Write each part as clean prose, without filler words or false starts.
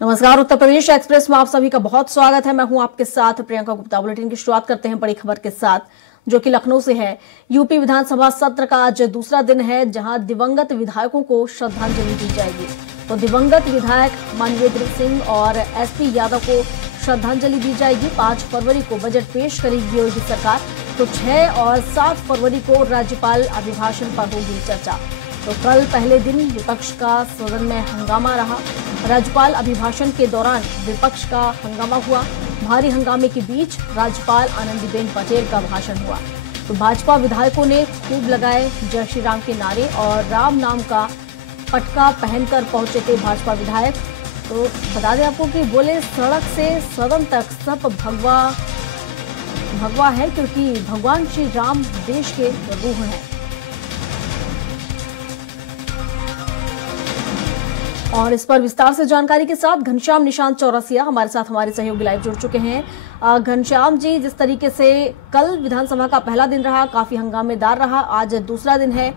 नमस्कार। उत्तर प्रदेश एक्सप्रेस में आप सभी का बहुत स्वागत है। मैं हूं आपके साथ प्रियंका गुप्ता। बुलेटिन की शुरुआत करते हैं बड़ी खबर के साथ, जो कि लखनऊ से है। यूपी विधानसभा सत्र का आज दूसरा दिन है, जहां दिवंगत विधायकों को श्रद्धांजलि दी जाएगी। तो दिवंगत विधायक मनवेंद्र सिंह और एसपी यादव को श्रद्धांजलि दी जाएगी। 5 फरवरी को बजट पेश करेगी योगी सरकार। तो 6 और 7 फरवरी को राज्यपाल अभिभाषण पर होगी चर्चा। तो कल पहले दिन विपक्ष का सदन में हंगामा रहा। राज्यपाल अभिभाषण के दौरान विपक्ष का हंगामा हुआ। भारी हंगामे के बीच राज्यपाल आनंदीबेन पटेल का भाषण हुआ। तो भाजपा विधायकों ने खूब लगाए जय श्री राम के नारे और राम नाम का पटका पहनकर पहुंचे थे भाजपा विधायक। तो बता दें आपको कि बोले सड़क से सदन तक सब भगवा है, क्योंकि भगवान श्री राम देश के रूह हैं। और इस पर विस्तार से जानकारी के साथ घनश्याम निशांत चौरसिया हमारे साथ हमारे सहयोगी लाइव जुड़ चुके हैं। घनश्याम जी, जिस तरीके से कल विधानसभा का पहला दिन रहा, काफी हंगामेदार रहा, आज दूसरा दिन है,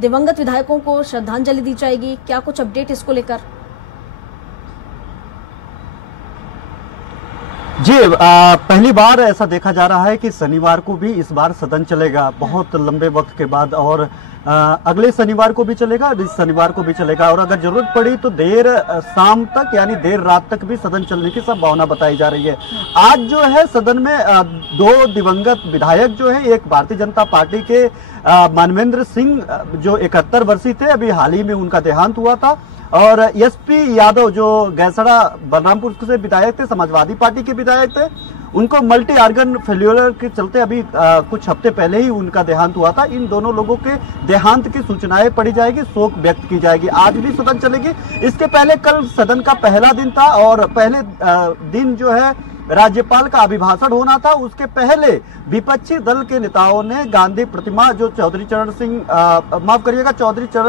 दिवंगत विधायकों को श्रद्धांजलि दी जाएगी, क्या कुछ अपडेट इसको लेकर? जी, पहली बार ऐसा देखा जा रहा है कि शनिवार को भी इस बार सदन चलेगा, बहुत लंबे वक्त के बाद, और अगले शनिवार को भी चलेगा और इस शनिवार को भी चलेगा, और अगर जरूरत पड़ी तो देर शाम तक यानी देर रात तक भी सदन चलने की संभावना बताई जा रही है। आज जो है सदन में 2 दिवंगत विधायक जो है, एक भारतीय जनता पार्टी के मनवेंद्र सिंह जो 71 वर्षीय थे, अभी हाल ही में उनका देहांत हुआ था, और एसपी यादव जो गैसड़ा बलरामपुर से विधायक थे, समाजवादी पार्टी के विधायक थे, उनको मल्टी आर्गन फेल्यूर के चलते अभी कुछ हफ्ते पहले ही उनका देहांत हुआ था। इन दोनों लोगों के देहांत की सूचनाएं पड़ी जाएगी, शोक व्यक्त की जाएगी। आज भी सदन चलेगी। इसके पहले कल सदन का पहला दिन था और पहले दिन जो है राज्यपाल का अभिभाषण होना था। उसके पहले विपक्षी दल के नेताओं ने गांधी प्रतिमा, जो चौधरी चरण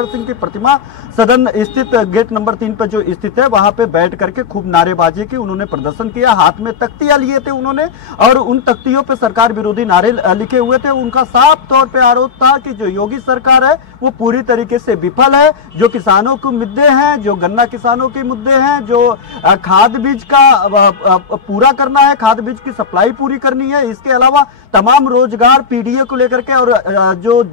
सिंह की प्रतिमा सदन स्थित गेट नंबर 3 पर जो स्थित है, वहां पे बैठ करके खूब नारेबाजी की, उन्होंने प्रदर्शन किया। हाथ में तख्तियां लिए थे उन्होंने, और उन तख्तियों पे सरकार विरोधी नारे लिखे हुए थे। उनका साफ तौर पे आरोप था कि जो योगी सरकार है वो पूरी तरीके से विफल है। जो किसानों के मुद्दे हैं, जो गन्ना किसानों के मुद्दे हैं, जो खाद बीज का पूरा करना है, खाद बीज की सप्लाई पूरी करनी है, इसके अलावा तमाम रोजगार पीडीए को लेकर के, और जो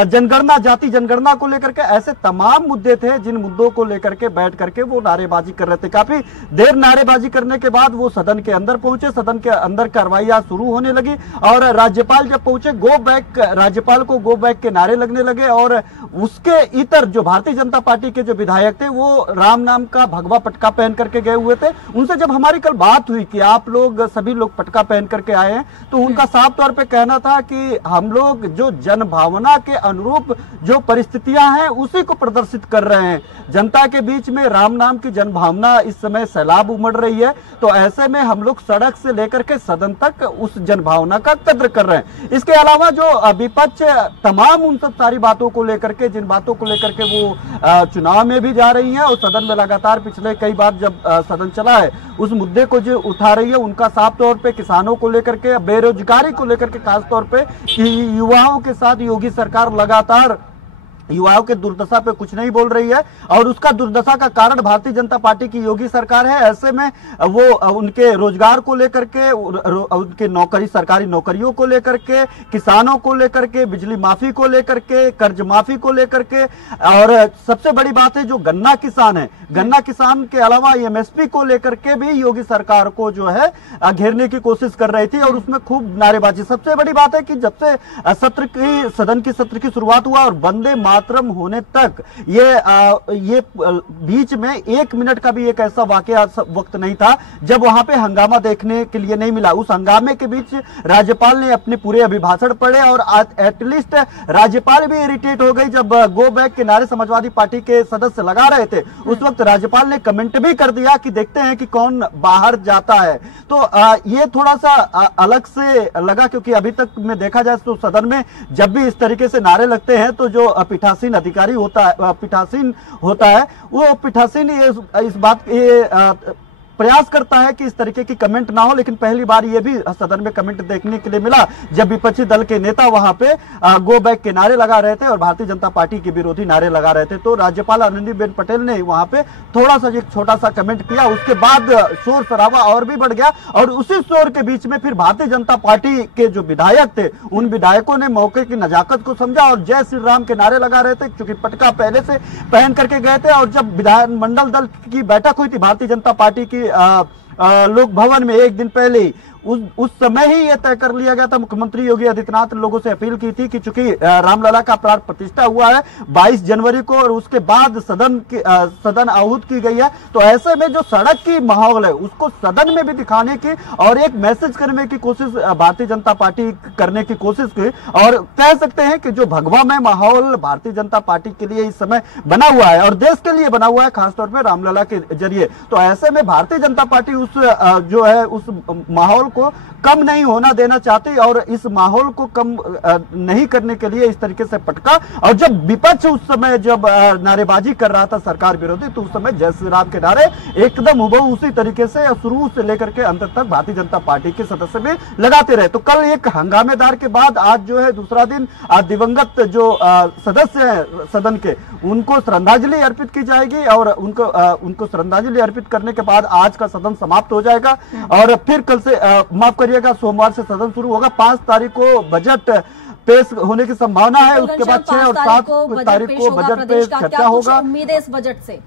जनगणना, जाति जनगणना को लेकर के, ऐसे तमाम मुद्दे थे जिन मुद्दों को लेकर के बैठ करके वो नारेबाजी कर रहे थे। काफी देर नारेबाजी करने के बाद वो सदन के अंदर पहुंचे। सदन के अंदर कार्रवाइयां शुरू होने लगी और राज्यपाल जब पहुंचे, राज्यपाल को गो बैक के नारे लगने लगे, और उसके इतर जो भारतीय जनता पार्टी के जो विधायक थे वो राम नाम का भगवा पटका पहन करके गए हुए थे। उनसे जब हमारी कल बात हुई कि आप लोग सभी लोग पटका पहन करके आए हैं, तो उनका साफ तौर पे कहना था कि हम लोग जो जन भावना के अनुरूप जो परिस्थितियां हैं उसी को प्रदर्शित कर रहे हैं। जनता के बीच में राम नाम की जन भावना इस समय सैलाब उमड़ रही है, तो ऐसे में हम लोग सड़क से लेकर के सदन तक उस जन भावना का कद्र कर रहे हैं। इसके अलावा जो विपक्ष तमाम उन सब सारी बातों को लेकर के, जिन बातों को लेकर के वो चुनाव में भी जा रही है और सदन में लगातार पिछले कई बार जब सदन चला है उस मुद्दे को जो उठा रही है, उनका साफ तौर पे किसानों को लेकर के, बेरोजगारी को लेकर के, खास तौर पे युवाओं के साथ योगी सरकार लगातार युवाओं के दुर्दशा पे कुछ नहीं बोल रही है, और उसका दुर्दशा का कारण भारतीय जनता पार्टी की योगी सरकार है। ऐसे में वो उनके रोजगार को लेकर के, उनके नौकरी, सरकारी नौकरियों को लेकर के, किसानों को लेकर के, बिजली माफी को लेकर के, कर्ज माफी को लेकर के, और सबसे बड़ी बात है जो गन्ना किसान है, गन्ना किसान के अलावा एमएसपी को लेकर के भी योगी सरकार को जो है घेरने की कोशिश कर रही थी, और उसमें खूब नारेबाजी। सबसे बड़ी बात है कि जब से सदन की सत्र की शुरुआत हुआ और वंदे मातरम होने तक ये बीच में 1 मिनट का भी एक ऐसा वाकया वक्त नहीं था जब वहां पे हंगामा देखने के लिए नहीं मिला। उस हंगामे के बीच राज्यपाल ने अपने पूरे अभिभाषण पढ़े, और एटलीस्ट राज्यपाल भी इरिटेट हो गई जब गो बैक के नारे समाजवादी पार्टी के सदस्य लगा रहे थे। उस वक्त राज्यपाल ने कमेंट भी कर दिया कि देखते हैं कि कौन बाहर जाता है। तो ये थोड़ा सा अलग से लगा, क्योंकि अभी तक में देखा जाए तो सदन में जब भी इस तरीके से नारे लगते हैं तो जो पीठासीन अधिकारी होता है, पीठासीन होता है, वो पीठासीन इस बात प्रयास करता है कि इस तरीके की कमेंट ना हो, लेकिन पहली बार ये भी सदन में कमेंट देखने के लिए मिला जब विपक्षी दल के नेता वहां पे गो बैक के नारे लगा रहे थे और भारतीय जनता पार्टी के विरोधी नारे लगा रहे थे। तो राज्यपाल आनंदीबेन पटेल ने वहां पे थोड़ा सा एक छोटा सा कमेंट किया, उसके बाद शोर शराबा और भी बढ़ गया और उसी शोर के बीच में फिर भारतीय जनता पार्टी के जो विधायक थे उन विधायकों ने मौके की नजाकत को समझा और जय श्री राम के नारे लगा रहे थे, क्योंकि पटका पहले से पहन करके गए थे। और जब विधानमंडल दल की बैठक हुई थी भारतीय जनता पार्टी की लोक भवन में एक दिन पहले ही, उस समय ही यह तय कर लिया गया था, मुख्यमंत्री योगी आदित्यनाथ ने लोगों से अपील की थी कि चूंकि रामलला का प्राण प्रतिष्ठा हुआ है 22 जनवरी को और उसके बाद सदन आहूत की गई है, तो ऐसे में जो सड़क की माहौल है उसको सदन में भी दिखाने की और एक मैसेज करने की कोशिश भारतीय जनता पार्टी करने की कोशिश की। और कह सकते हैं कि जो भगवामय माहौल भारतीय जनता पार्टी के लिए इस समय बना हुआ है और देश के लिए बना हुआ है, खासतौर पर रामलला के जरिए, तो ऐसे में भारतीय जनता पार्टी उस माहौल को कम नहीं होना देना चाहती और इस माहौल को कम नहीं करने के लिए इस तरीके से पटका। और जब विपक्ष उस समय जब नारेबाजी कर रहा था सरकार विरोधी, तो उस समय जय श्री राम के नारे एकदम हुबहू उसी तरीके से शुरू से लेकर के अंत तक भारतीय जनता पार्टी के सदस्य भी लगाते रहे। तो कल एक हंगामेदार के बाद आज जो है दूसरा दिन दिवंगत जो सदस्य हैं सदन के, उनको श्रद्धांजलि अर्पित की जाएगी और उनको श्रद्धांजलि अर्पित करने के बाद आज का सदन समाप्त हो जाएगा और फिर कल से माफ करिएगा सोमवार से सदन शुरू होगा। 5 तारीख को बजट पेश होने की संभावना है, उसके बाद 6 और 7 तारीख को बजट पे चर्चा होगा। उम्मीद है इस बजट से?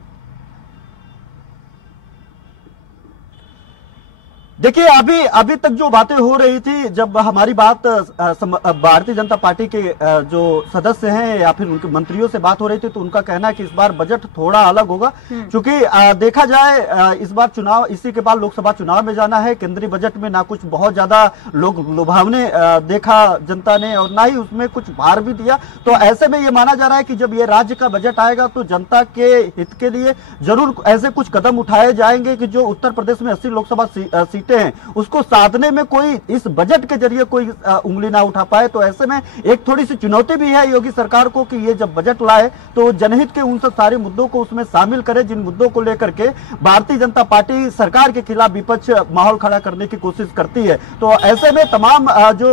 देखिए अभी तक जो बातें हो रही थी, जब हमारी बात भारतीय जनता पार्टी के जो सदस्य हैं या फिर उनके मंत्रियों से बात हो रही थी, तो उनका कहना है कि इस बार बजट थोड़ा अलग होगा, क्योंकि देखा जाए इस बार चुनाव, इसी के बाद लोकसभा चुनाव में जाना है। केंद्रीय बजट में ना कुछ बहुत ज्यादा लुभावने देखा जनता ने और ना ही उसमें कुछ भार भी दिया। तो ऐसे में ये माना जा रहा है कि जब ये राज्य का बजट आएगा तो जनता के हित के लिए जरूर ऐसे कुछ कदम उठाए जाएंगे कि जो उत्तर प्रदेश में 80 लोकसभा सीटें हैं उसको साधने में कोई इस बजट के जरिए कोई उंगली ना उठा पाए। तो ऐसे में एक थोड़ी सी चुनौती भी है योगी सरकार को कि ये जब बजट लाए तो जनहित के उन सब सारे मुद्दों को उसमें शामिल करे जिन मुद्दों को लेकर के भारतीय जनता पार्टी सरकार के खिलाफ विपक्ष माहौल खड़ा करने की कोशिश करती है। तो ऐसे में तमाम जो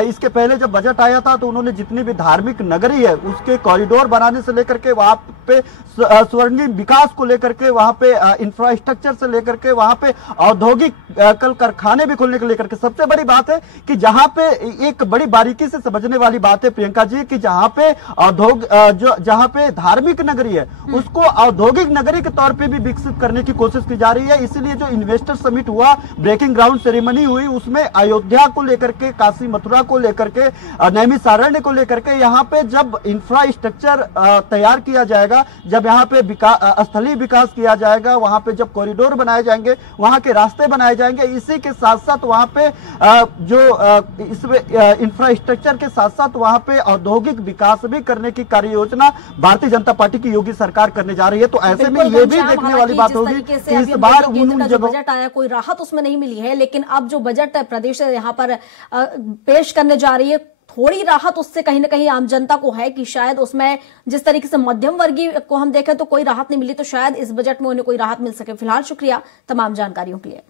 इसके पहले जब बजट आया था तो उन्होंने जितनी भी धार्मिक नगरी है उसके कॉरिडोर बनाने से लेकर के वहां पे स्वर्णिम विकास को लेकर के, वहां पे इंफ्रास्ट्रक्चर से लेकर के, वहां पे औद्योगिक कल कारखाने भी खोलने को लेकर के, सबसे बड़ी बात है कि जहां पे एक बड़ी बारीकी से समझने वाली बात है प्रियंका जी कि जहां पे जहां पे धार्मिक नगरी है उसको औद्योगिक नगरी के तौर पे भी विकसित करने की कोशिश की जा रही है। इसीलिए जो इन्वेस्टर समिट हुआ, ब्रेकिंग ग्राउंड सेरेमनी हुई, उसमें अयोध्या को लेकर के, काशी मथुरा को लेकर के, नैमिषारण्य को लेकर के, यहाँ पे जब इंफ्रास्ट्रक्चर तैयार किया जाएगा, जब यहाँ पे स्थलीय विकास किया जाएगा, वहां पे जब कॉरिडोर बनाए जाएंगे, वहां के रास्ते बनाए जाएंगे, इसी के साथ साथ वहां पे इसमें इंफ्रास्ट्रक्चर के साथ साथ वहां पे औद्योगिक विकास भी करने की कार्य योजना भारतीय जनता पार्टी की योगी सरकार करने जा रही है। तो ऐसे में ये भी देखने वाली बात होगी कि इस बार जो बजट आया कोई राहत उसमें नहीं मिली है, लेकिन अब जो बजट प्रदेश यहाँ पर पेश करने जा रही है थोड़ी राहत उससे कहीं ना कहीं आम जनता को है कि शायद उसमें जिस तरीके से मध्यम वर्गीय को हम देखें तो कोई राहत नहीं मिली, तो शायद इस बजट में उन्हें कोई राहत मिल सके। फिलहाल शुक्रिया तमाम जानकारियों के लिए।